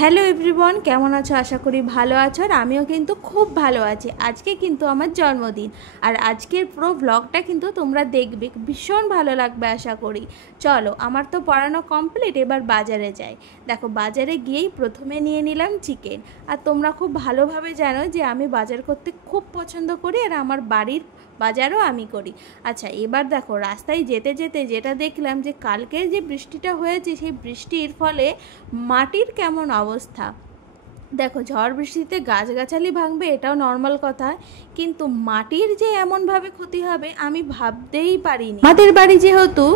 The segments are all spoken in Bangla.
হ্যালো এভরিওয়ান, কেমন আছো? আশা করি ভালো আছো। আর আমিও কিন্তু খুব ভালো আছি। আজকে কিন্তু আমার জন্মদিন, আর আজকের পুরো ব্লগটা কিন্তু তোমরা দেখবে, ভীষণ ভালো লাগবে আশা করি। চলো, আমার তো পড়ানো কমপ্লিট, এবার বাজারে যাই। দেখো, বাজারে গিয়েই প্রথমে নিয়ে নিলাম চিকেন। আর তোমরা খুব ভালোভাবে জানো যে আমি বাজার করতে খুব পছন্দ করি, আর আমার বাড়ির বাজারও আমি করি। আচ্ছা, এবার দেখো, রাস্তায় যেতে যেতে যেটা দেখলাম যে কালকের যে বৃষ্টিটা হয়েছে, সেই বৃষ্টির ফলে মাটির কেমন অবস্থা। দেখো, ঝড় বৃষ্টিতে গাছগাছালি ভাঙবে এটাও নর্মাল কথা, কিন্তু মাটির যে এমনভাবে ক্ষতি হবে আমি ভাবতেই পারিনি। আমাদের বাড়ি যেহেতু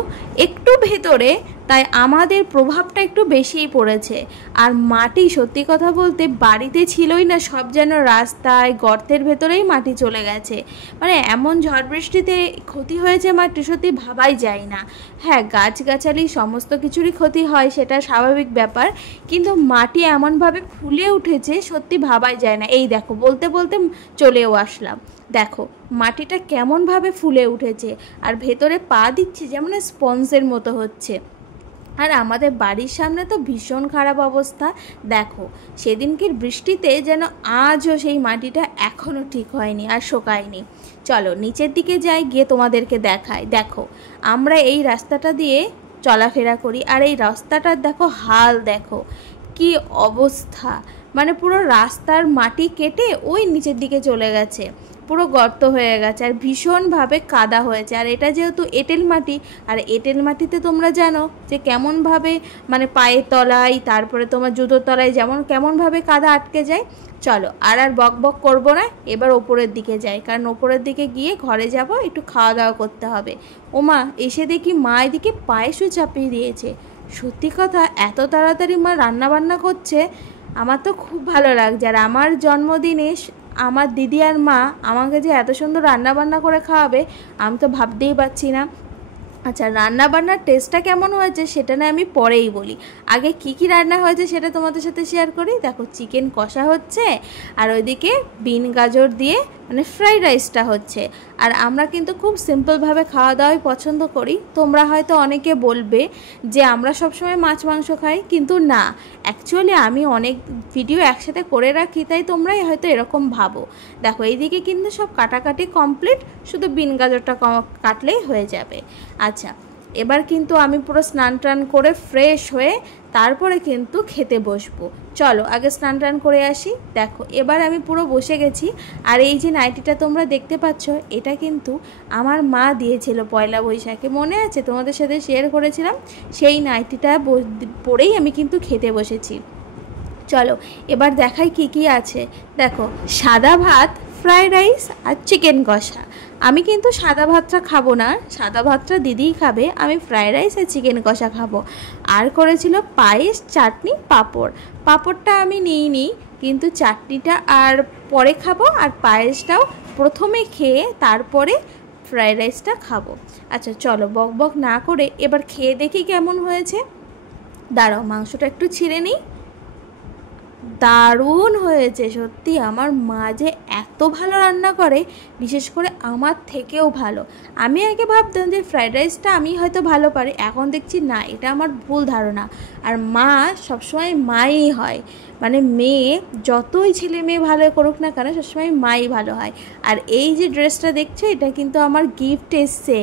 একটু ভেতরে, তাই আমাদের প্রভাবটা একটু বেশিই পড়েছে। আর মাটি, সত্যি কথা বলতে, বাড়িতে ছিলই না, সব যেন রাস্তায় গর্তের ভেতরেই মাটি চলে গেছে। মানে এমন ঝড় বৃষ্টিতে ক্ষতি হয়েছে মাটি, সত্যি ভাবাই যায় না। হ্যাঁ, গাছগাছালি সমস্ত কিছুরই ক্ষতি হয়, সেটা স্বাভাবিক ব্যাপার, কিন্তু মাটি এমনভাবে ফুলে উঠেছে সত্যি ভাবাই যায় না। এই দেখো, বলতে বলতে চলেও আসলাম। দেখো মাটিটা কেমনভাবে ফুলে উঠেছে, আর ভেতরে পা দিচ্ছি যেমন স্পঞ্জের মতো হচ্ছে। আর আমাদের বাড়ির সামনে তো ভীষণ খারাপ অবস্থা। দেখো, সেদিনকের বৃষ্টিতে যেন আজও সেই মাটিটা এখনও ঠিক হয়নি আর শোকায়নি। চলো নিচের দিকে যাই, গিয়ে তোমাদেরকে দেখাই। দেখো, আমরা এই রাস্তাটা দিয়ে চলাফেরা করি, আর এই রাস্তাটার দেখো হাল, দেখো কি অবস্থা। মানে পুরো রাস্তার মাটি কেটে ওই নিচের দিকে চলে গেছে, পুরো গর্ত হয়ে গেছে, আর ভীষণভাবে কাদা হয়েছে। আর এটা যেহেতু এঁটেল মাটি, আর এঁটেল মাটিতে তোমরা জানো যে কেমনভাবে, মানে পায়ের তলায়, তারপরে তোমার জুতোর তলায় যেমন কেমনভাবে কাদা আটকে যায়। চলো, আর বক বক করবো না, এবার ওপরের দিকে যাই, কারণ ওপরের দিকে গিয়ে ঘরে যাব, একটু খাওয়া দাওয়া করতে হবে। ওমা, এসে দেখি মা এদিকে পায়েসও চাপিয়ে দিয়েছে। সত্যি কথা, এত তাড়াতাড়ি মা রান্না বান্না করছে, আমার তো খুব ভালো লাগছে। আর আমার জন্মদিনে আমার দিদি আর মা আমাকে যে এত সুন্দর রান্না বান্না করে খাওয়াবে, আমি তো ভাবতেই পারছি না। আচ্ছা, রান্না বান্নার টেস্টটা কেমন হয়েছে সেটা না আমি পরেই বলি, আগে কি কি রান্না হয়েছে সেটা তোমাদের সাথে শেয়ার করি। দেখো, চিকেন কষা হচ্ছে, আর ওইদিকে বিন গাজর দিয়ে মানে ফ্রাইড রাইসটা হচ্ছে। আর আমরা কিন্তু খুব সিম্পলভাবে খাওয়া দাওয়াই পছন্দ করি। তোমরা হয়তো অনেকে বলবে যে আমরা সবসময় মাছ মাংস খাই, কিন্তু না, অ্যাকচুয়ালি আমি অনেক ভিডিও একসাথে করে রাখি, তাই তোমরাই হয়তো এরকম ভাবো। দেখো, এইদিকে কিন্তু সব কাটাকাটি কমপ্লিট, শুধু বিন গাজরটা কাটলেই হয়ে যাবে। আচ্ছা, এবার কিন্তু আমি পুরো স্নান টান করে ফ্রেশ হয়ে তারপরে কিন্তু খেতে বসবো। চলো আগে স্নান টান করে আসি। দেখো, এবার আমি পুরো বসে গেছি। আর এই যে নাইটিটা তোমরা দেখতে পাচ্ছ, এটা কিন্তু আমার মা দিয়েছিল পয়লা বৈশাখে, মনে আছে? তোমাদের সাথে শেয়ার করেছিলাম। সেই নাইটিটা পরেই আমি কিন্তু খেতে বসেছি। চলো এবার দেখাই কি কি আছে। দেখো, সাদা ভাত, ফ্রাইড রাইস আর চিকেন কষা। আমি কিন্তু সাদা ভাতটা খাবো না, সাদা ভাতটা দিদিই খাবে, আমি ফ্রাইড রাইস আর চিকেন কষা খাবো। আর করেছিল পায়েস, চাটনি, পাঁপড়। পাঁপড়টা আমি নিইনি, কিন্তু চাটনিটা আর পরে খাবো, আর পায়েসটাও প্রথমে খেয়ে তারপরে ফ্রাইড রাইসটা খাবো। আচ্ছা চলো, বক বক না করে এবার খেয়ে দেখি কেমন হয়েছে। দাঁড়াও, মাংসটা একটু ছিঁড়ে নিই। দারুণ হয়েছে সত্যি। আমার মা যে এত ভালো রান্না করে, বিশেষ করে আমার থেকেও ভালো। আমি আগে ভাবতাম যে ফ্রাইড রাইসটা আমি হয়তো ভালো পারি, এখন দেখছি না, এটা আমার ভুল ধারণা। আর মা সবসময় মাই হয়, মানে মেয়ে যতই ছেলে মেয়ে ভালো করুক না কেন, সবসময় মাই ভালো হয়। আর এই যে ড্রেসটা দেখছো, এটা কিন্তু আমার গিফট এসছে।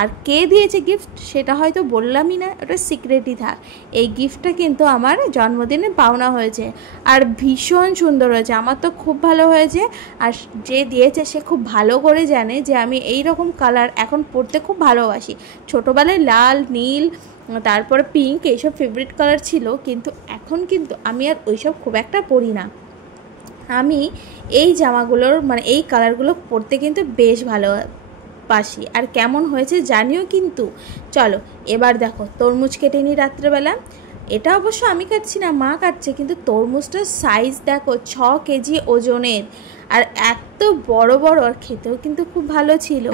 আর কে দিয়েছে গিফট সেটা হয়তো বললামই না, ওটা সিক্রেটই থাক। এই গিফটটা কিন্তু আমার জন্মদিনে পাওনা হয়েছে, আর ভীষণ সুন্দর হয়েছে, আমার তো খুব ভালো হয়েছে। আর যে দিয়েছে সে খুব ভালো করে জানে যে আমি এই রকম কালার এখন পরতে খুব ভালোবাসি। ছোটোবেলায় লাল, নীল, তারপরে পিঙ্ক, এইসব ফেভারিট কালার ছিল, কিন্তু এখন কিন্তু আমি আর ওইসব খুব একটা পরি না। আমি এই জামাগুলোর মানে এই কালারগুলো পরতে কিন্তু বেশ ভালোবাসি। আর কেমন হয়েছে জানিও কিন্তু। চলো এবার দেখো, তরমুজ কেটে নিই রাত্রেবেলা। এটা অবশ্য আমি কাটছি না, মা কাটছে, কিন্তু তরমুজটার সাইজ দেখো, 6 কেজি ওজনের, আর এত বড় বড়, আর খেতেও কিন্তু খুব ভালো ছিল।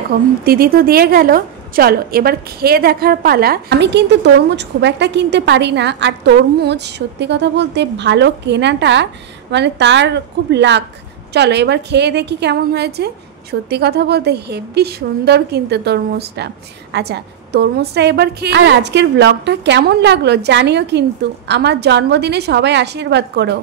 দিদি তো দিয়ে গেল। চলো এবার খেয়ে দেখার পালা। আমি কিন্তু তরমুজ খুব একটা কিনতে পারি না, আর তরমুজ সত্যি কথা বলতে ভালো কেনাটা মানে তার খুব লাক। চলো এবার খেয়ে দেখি কেমন হয়েছে। সত্যি কথা বলতে হেভি সুন্দর কিন্তু তরমুজটা। আচ্ছা, তরমুজটা এবার খেয়ে। আর আজকের ব্লগটা কেমন লাগলো জানিও কিন্তু। আমার জন্মদিনে সবাই আশীর্বাদ করো।